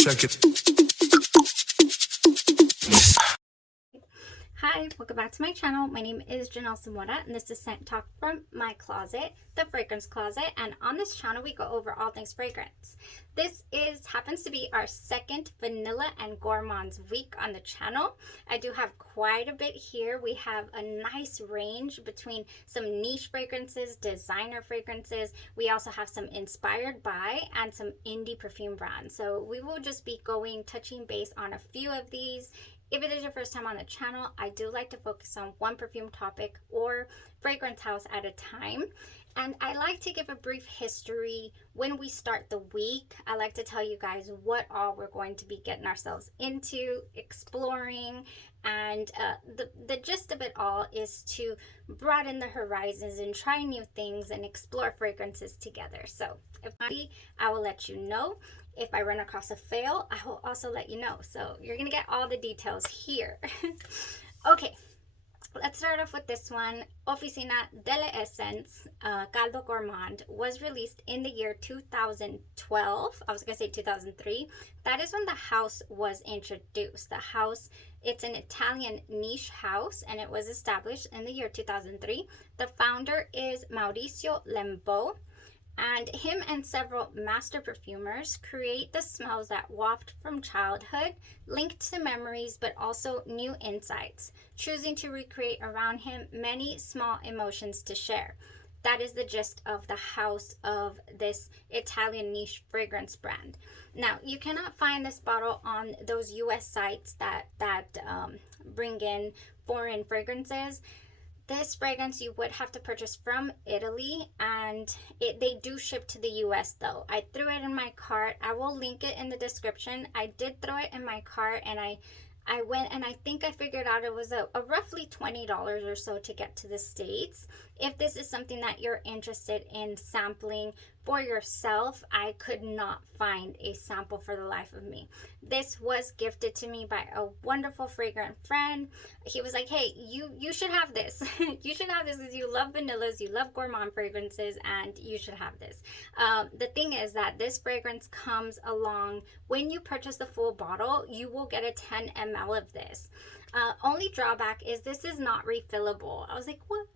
Check it. Hi, welcome back to my channel. My name is Janelle Samora, and this is Scent Talk from my closet, the fragrance closet. And on this channel, we go over all things fragrance. This happens to be our second Vanilla and Gourmands week on the channel. I do have quite a bit here. We have a nice range between some niche fragrances, designer fragrances. We also have some inspired by and some indie perfume brands. So we will just be touching base on a few of these. If it is your first time on the channel, I do like to focus on one perfume topic or fragrance house at a time. And I like to give a brief history when we start the week. I like to tell you guys what all we're going to be getting ourselves into, exploring, and the gist of it all is to broaden the horizons and try new things and explore fragrances together. So if I will let you know. If I run across a fail, I will also let you know. So you're gonna get all the details here. Okay, let's start off with this one. Officina delle Essenze Caldo Gourmand was released in the year 2012. I was gonna say 2003. That is when the house was introduced. The house, it's an Italian niche house, and it was established in the year 2003. The founder is Mauricio Lembo. And him and several master perfumers create the smells that waft from childhood, linked to memories, but also new insights, choosing to recreate around him many small emotions to share. That is the gist of the house of this Italian niche fragrance brand. Now, you cannot find this bottle on those US sites that bring in foreign fragrances. This fragrance you would have to purchase from Italy, and they do ship to the US though. I threw it in my cart. I will link it in the description. I did throw it in my cart, and I went, and I think I figured out it was a roughly $20 or so to get to the States. If this is something that you're interested in sampling for yourself, I could not find a sample for the life of me. This was gifted to me by a wonderful fragrant friend. He was like, hey, you should have this. You should have this because you love vanillas, you love gourmand fragrances, and you should have this. The thing is that this fragrance comes along when you purchase the full bottle. You will get a 10 ml of this. Only drawback is this is not refillable. I was like, what?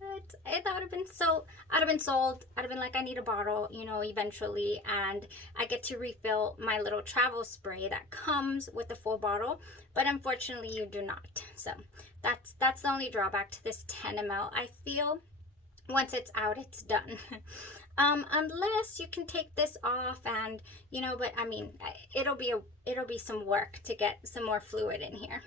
That would have been so, I'd have been sold. I'd have been like, I need a bottle, you know, eventually, and I get to refill my little travel spray that comes with the full bottle, but unfortunately you do not. So that's the only drawback to this 10 ml. I feel once it's out, it's done. Unless you can take this off, and you know, but I mean, it'll be some work to get some more fluid in here.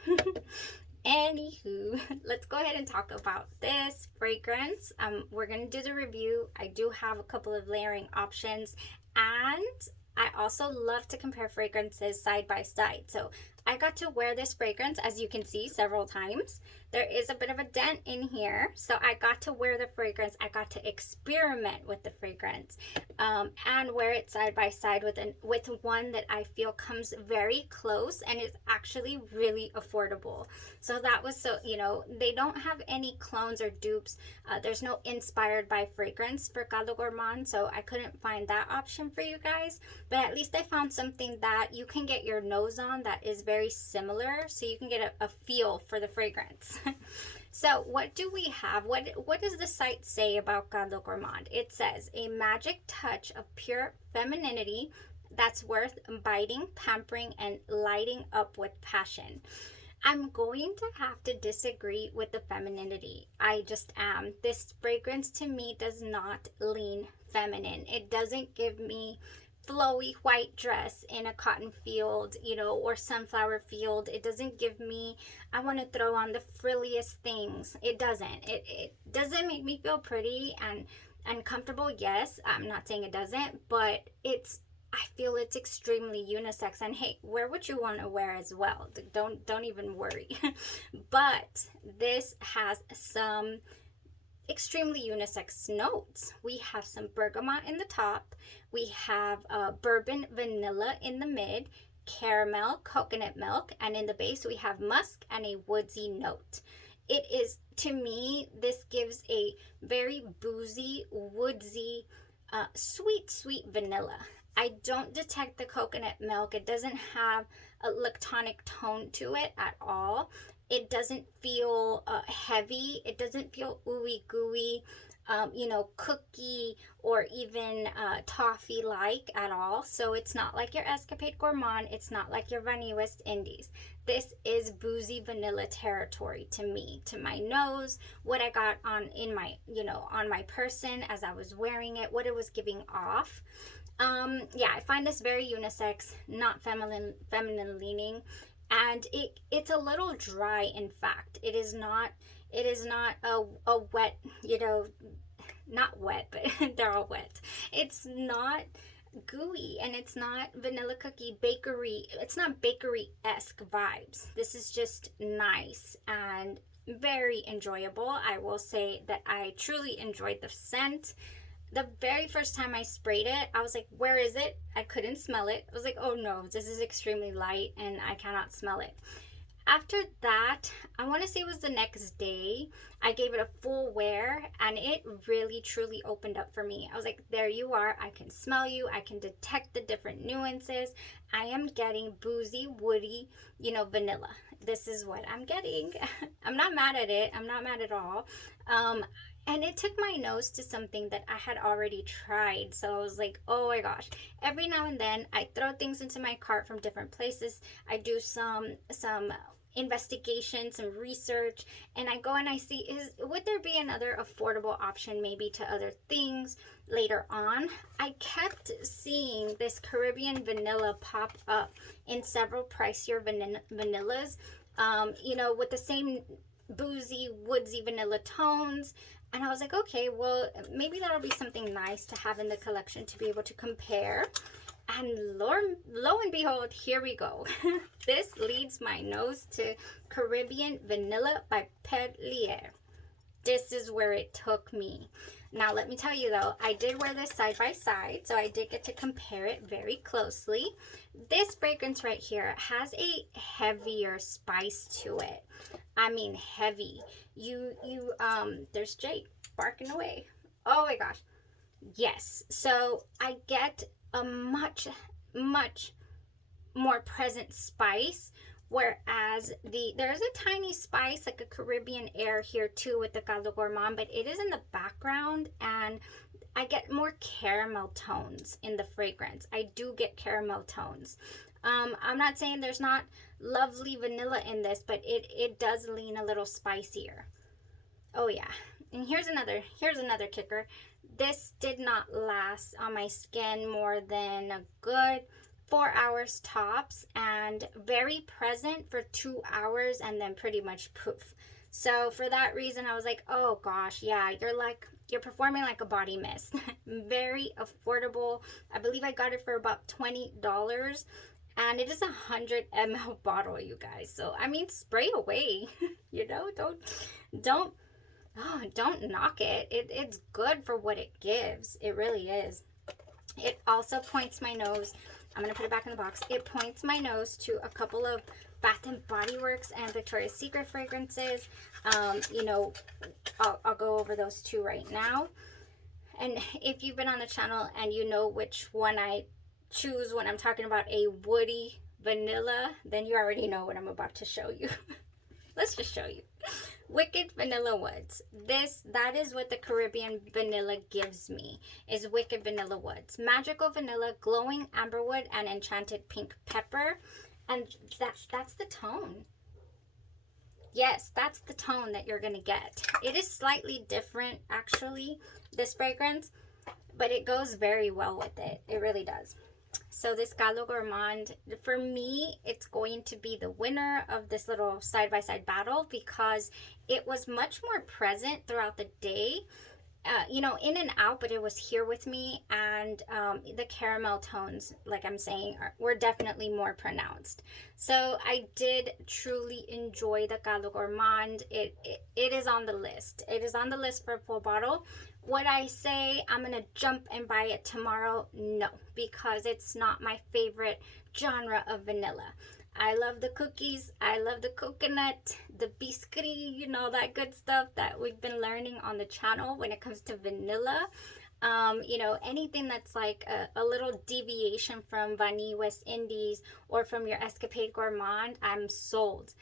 Anywho, let's go ahead and talk about this fragrance. We're gonna do the review. I do have a couple of layering options, and I also love to compare fragrances side by side. So I got to wear this fragrance, as you can see, several times. There is a bit of a dent in here, so I got to wear the fragrance. I got to experiment with the fragrance, and wear it side by side with one that I feel comes very close and is actually really affordable. So that was, so, you know, they don't have any clones or dupes. There's no inspired by fragrance for Caldo Gourmand, so I couldn't find that option for you guys. But at least I found something that you can get your nose on that is very similar, so you can get a feel for the fragrance. So what do we have? What does the site say about Caldo Gourmand? It says, a magic touch of pure femininity that's worth biting, pampering, and lighting up with passion. I'm going to have to disagree with the femininity. I just am. This fragrance to me does not lean feminine. It doesn't give me flowy white dress in a cotton field, you know, or sunflower field. It doesn't give me, I want to throw on the frilliest things. It doesn't. It doesn't make me feel pretty and comfortable. Yes, I'm not saying it doesn't, but I feel it's extremely unisex, and hey, wear what you want to wear as well. Don't even worry. But this has some extremely unisex notes. We have some bergamot in the top. We have bourbon vanilla in the mid, caramel, coconut milk, and in the base we have musk and a woodsy note. It is, to me, this gives a very boozy, woodsy, sweet vanilla. I don't detect the coconut milk. It doesn't have a lactonic tone to it at all. It doesn't feel heavy. It doesn't feel ooey gooey, cookie or even toffee-like at all. So it's not like your Escapade Gourmand. It's not like your Vanilla West Indies. This is boozy vanilla territory to me, to my nose, what I got on on my person as I was wearing it, what it was giving off. Yeah, I find this very unisex, not feminine leaning, and it's a little dry. In fact, it is not a wet, not wet, but they're all wet. It's not gooey, and it's not vanilla cookie bakery. It's not bakery-esque vibes. This is just nice and very enjoyable. I will say that I truly enjoyed the scent. The very first time I sprayed it, I was like, where is it? I couldn't smell it. I was like, oh no, this is extremely light and I cannot smell it. After that, I want to say it was the next day, I gave it a full wear and it really truly opened up for me. I was like, there you are. I can smell you. I can detect the different nuances. I am getting boozy, woody, vanilla. This is what I'm getting. I'm not mad at it. I'm not mad at all. And it took my nose to something that I had already tried. So I was like, oh my gosh. Every now and then I throw things into my cart from different places. I do some investigation, some research, and I go and I see, would there be another affordable option maybe to other things later on? I kept seeing this Caribbean vanilla pop up in several pricier vanillas, with the same boozy, woodsy vanilla tones. And I was like, okay, well, maybe that'll be something nice to have in the collection to be able to compare. And lo and behold, here we go. This leads my nose to Caribbean Vanilla by Perlier. This is where it took me. Now, let me tell you though, I did wear this side by side, so I did get to compare it very closely. This fragrance right here has a heavier spice to it. I mean, heavy. There's Jake barking away. Oh my gosh. Yes. So I get a much more present spice, whereas there's a tiny spice, like a Caribbean air here too with the Caldo Gourmand, but it is in the background, and I get more caramel tones in the fragrance. I do get caramel tones. I'm not saying there's not lovely vanilla in this, but it does lean a little spicier. Oh yeah. And here's another kicker. This did not last on my skin more than a good 4 hours tops, and very present for 2 hours and then pretty much poof. So for that reason, I was like, oh gosh, yeah, you're performing like a body mist. Very affordable. I believe I got it for about $20, and it is 100 ml bottle, you guys. So I mean, spray away. Don't knock it. It's good for what it gives. It really is. It also points my nose. I'm going to put it back in the box. It points my nose to a couple of Bath and Body Works and Victoria's Secret fragrances. I'll go over those two right now. And if you've been on the channel and you know which one I choose when I'm talking about a woody vanilla, then you already know what I'm about to show you. Let's just show you. Wicked Vanilla Woods. That is what the Caribbean vanilla gives me, is Wicked Vanilla Woods. Magical vanilla, glowing amberwood, and enchanted pink pepper. And that's the tone. Yes, that's the tone that you're gonna get. It is slightly different, actually, this fragrance, but it goes very well with it. It really does. So this Caldo Gourmand, for me, it's going to be the winner of this little side-by-side battle because it was much more present throughout the day. In and out, but it was here with me, and the caramel tones, like I'm saying, were definitely more pronounced. So I did truly enjoy the Caldo Gourmand. It is on the list. It is on the list for a full bottle. Would I say I'm gonna jump and buy it tomorrow? No, because it's not my favorite genre of vanilla. I love the cookies, I love the coconut, the biscuit, that good stuff that we've been learning on the channel when it comes to vanilla. You know, anything that's like a little deviation from Vanille West Indies or from your Escapade Gourmand, I'm sold.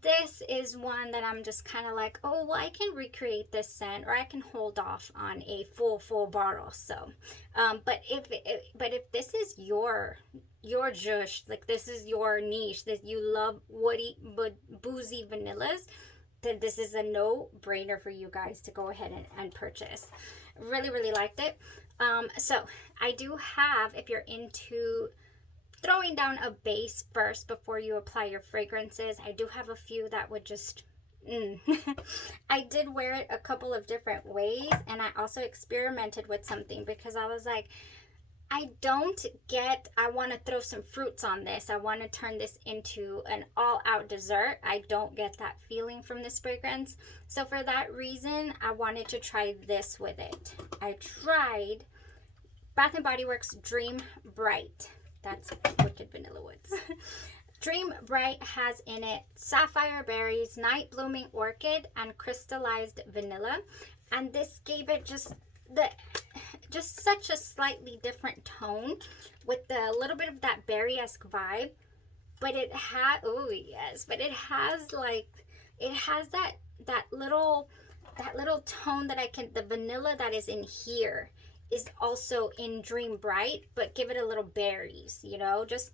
This is one that I'm just kind of like, oh, well, I can recreate this scent, or I can hold off on a full bottle. So, but if this is your juice, like this is your niche, that you love woody but boozy vanillas, then this is a no-brainer for you guys to go ahead and purchase. Really liked it. So I do have, if you're into throwing down a base first before you apply your fragrances, I do have a few that would just I did wear it a couple of different ways, and I also experimented with something because I was like, I want to throw some fruits on this. I want to turn this into an all-out dessert. I don't get that feeling from this fragrance. So for that reason, I wanted to try this with it. I tried Bath & Body Works Dream Bright. That's Wicked Vanilla Woods. Dream Bright has in it sapphire berries, night blooming orchid, and crystallized vanilla. And this gave it just such a slightly different tone with a little bit of that berry-esque vibe. But it had, oh yes, but it has like, it has that little tone that the vanilla that is in here is also in Dream Bright, but give it a little berries, you know, just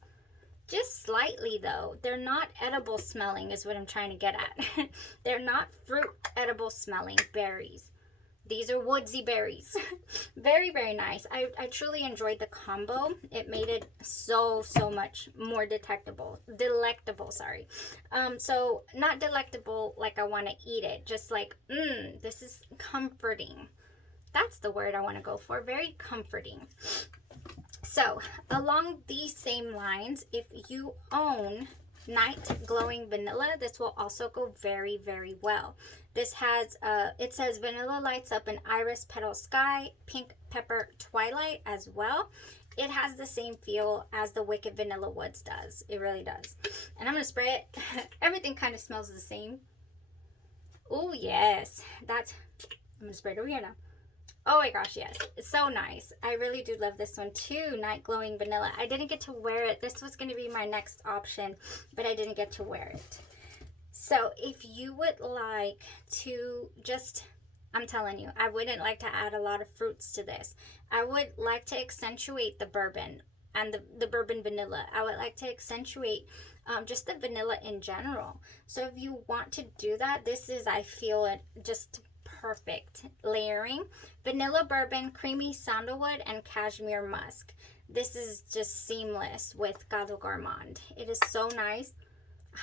slightly though. They're not edible smelling is what I'm trying to get at. They're not fruit edible smelling berries. These are woodsy berries. Very nice. I truly enjoyed the combo. It made it so much more delectable, sorry. So not delectable like I want to eat it, just like, this is comforting. That's the word I want to go for. Very comforting. So along these same lines, if you own Night Glowing Vanilla, this will also go very well. This has it says vanilla lights up an iris petal sky, pink pepper twilight as well. It has the same feel as the Wicked Vanilla Woods does. It really does. And I'm gonna spray it. Everything kind of smells the same. Oh yes, I'm gonna spray it over here now. Oh my gosh, yes. It's so nice. I really do love this one too, Night Glowing Vanilla. I didn't get to wear it. This was going to be my next option, but I didn't get to wear it. So if you would like to I'm telling you, I wouldn't like to add a lot of fruits to this. I would like to accentuate the bourbon and the bourbon vanilla. I would like to accentuate just the vanilla in general. So if you want to do that, this is, I feel, just perfect layering. Vanilla bourbon, creamy sandalwood, and cashmere musk. This is just seamless with Caldo Gourmand. It is so nice.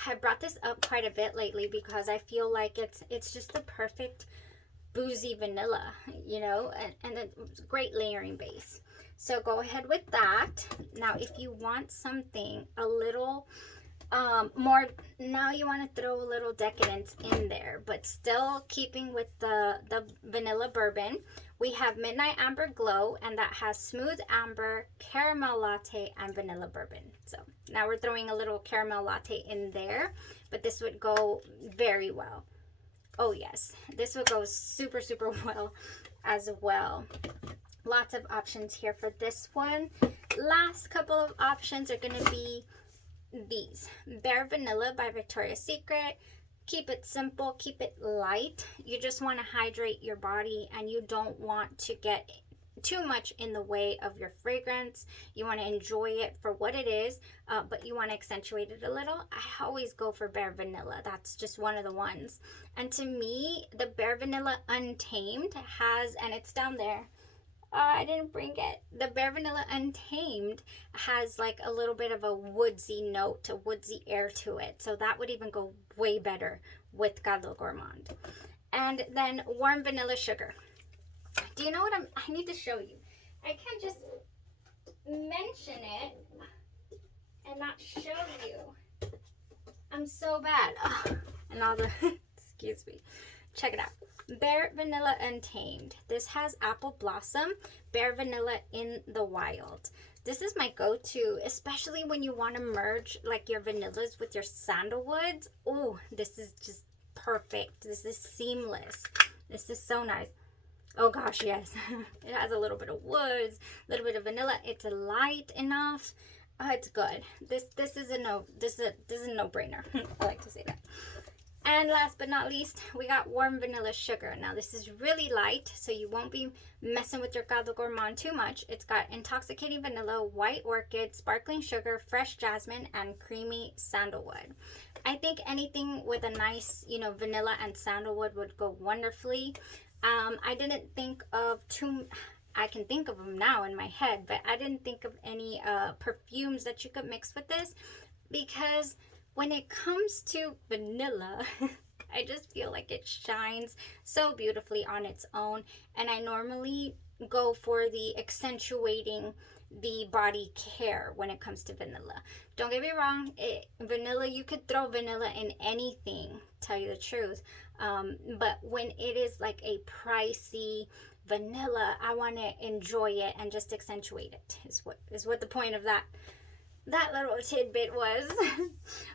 I brought this up quite a bit lately because I feel like it's just the perfect boozy vanilla, you know, and a great layering base. So go ahead with that. Now if you want something a little more, now you want to throw a little decadence in there, but still keeping with the vanilla bourbon, we have Midnight Amber Glow, and that has smooth amber, caramel latte, and vanilla bourbon. So now we're throwing a little caramel latte in there, but this would go very well. Oh yes, this would go super well as well. Lots of options here for this one. Last couple of options are going to be these. Bare Vanilla by Victoria's Secret. Keep it simple, keep it light. You just want to hydrate your body and you don't want to get too much in the way of your fragrance. You want to enjoy it for what it is, but you want to accentuate it a little. I always go for Bare Vanilla. That's just one of the ones. And to me, the Bare Vanilla Untamed has, and it's down there, I didn't bring it. The Bare Vanilla Untamed has like a little bit of a woodsy note, a woodsy air to it. So that would even go way better with Caldo Gourmand. And then Warm Vanilla Sugar. Do you know what I need to show you? I can't just mention it and not show you. I'm so bad. Oh, and all the, excuse me. Check it out. Bare Vanilla Untamed. This has Apple Blossom, Bare Vanilla in the Wild. This is my go-to, especially when you want to merge like your vanillas with your sandalwoods. Oh, this is just perfect. This is seamless. This is so nice. Oh gosh, yes. It has a little bit of woods, a little bit of vanilla. It's light enough. It's good. This is a no brainer. I like to say that. And last but not least, we got warm vanilla sugar. Now this is really light, so you won't be messing with your Caldo Gourmand too much. It's got intoxicating vanilla, white orchid, sparkling sugar, fresh jasmine, and creamy sandalwood. I think anything with a nice, vanilla and sandalwood would go wonderfully. I didn't think of I can think of them now in my head, but I didn't think of any perfumes that you could mix with this, because when it comes to vanilla, I just feel like it shines so beautifully on its own. And I normally go for the accentuating the body care when it comes to vanilla. Don't get me wrong, vanilla, you could throw vanilla in anything, tell you the truth. But when it is like a pricey vanilla, I want to enjoy it and just accentuate it, is what the point of that little tidbit was.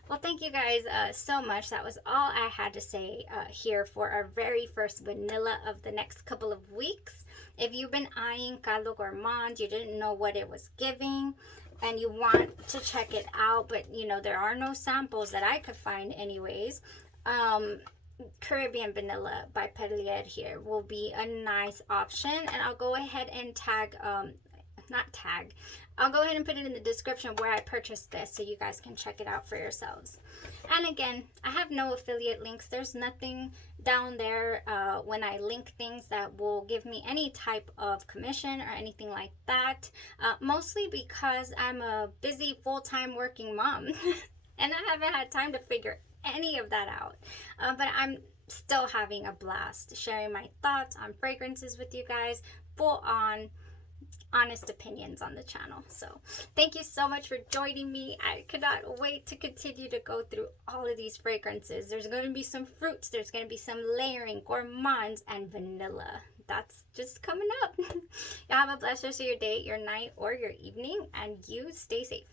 Well, thank you guys so much. That was all I had to say here for our very first vanilla of the next couple of weeks. If you've been eyeing Caldo Gourmand, you didn't know what it was giving, and you want to check it out, but there are no samples that I could find anyways, Caribbean Vanilla by Perlier here will be a nice option. And I'll go ahead and I'll go ahead and put it in the description where I purchased this, so you guys can check it out for yourselves. And again, I have no affiliate links. There's nothing down there when I link things that will give me any type of commission or anything like that. Mostly because I'm a busy full-time working mom and I haven't had time to figure any of that out. But I'm still having a blast sharing my thoughts on fragrances with you guys, full on honest opinions on the channel. So thank you so much for joining me. I cannot wait to continue to go through all of these fragrances. There's going to be some fruits, there's going to be some layering, gourmands, and vanilla. That's just coming up. You have a blessed rest of your day, your night, or your evening, and you stay safe.